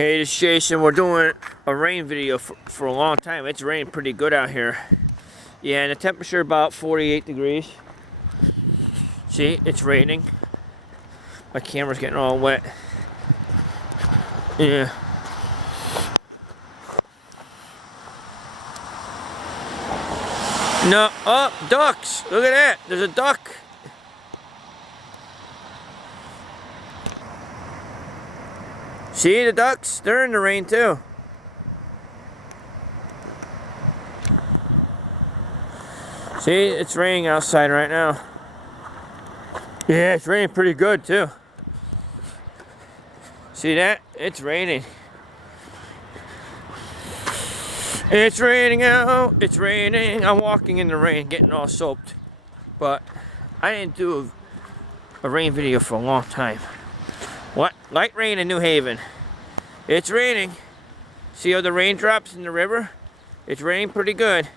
Hey, this is Jason. We're doing a rain video for a long time. It's raining pretty good out here. Yeah, and the temperature about 48 degrees. See, it's raining. My camera's getting all wet. Yeah. No, oh, ducks! Look at that, there's a duck. See the ducks? They're in the rain too. See, it's raining outside right now. Yeah, it's raining pretty good too. See that? It's raining. It's raining out, it's raining. I'm walking in the rain, getting all soaked. But I didn't do a rain video for a long time. What? Light rain in New Haven. It's raining. See all the raindrops in the river? It's raining pretty good.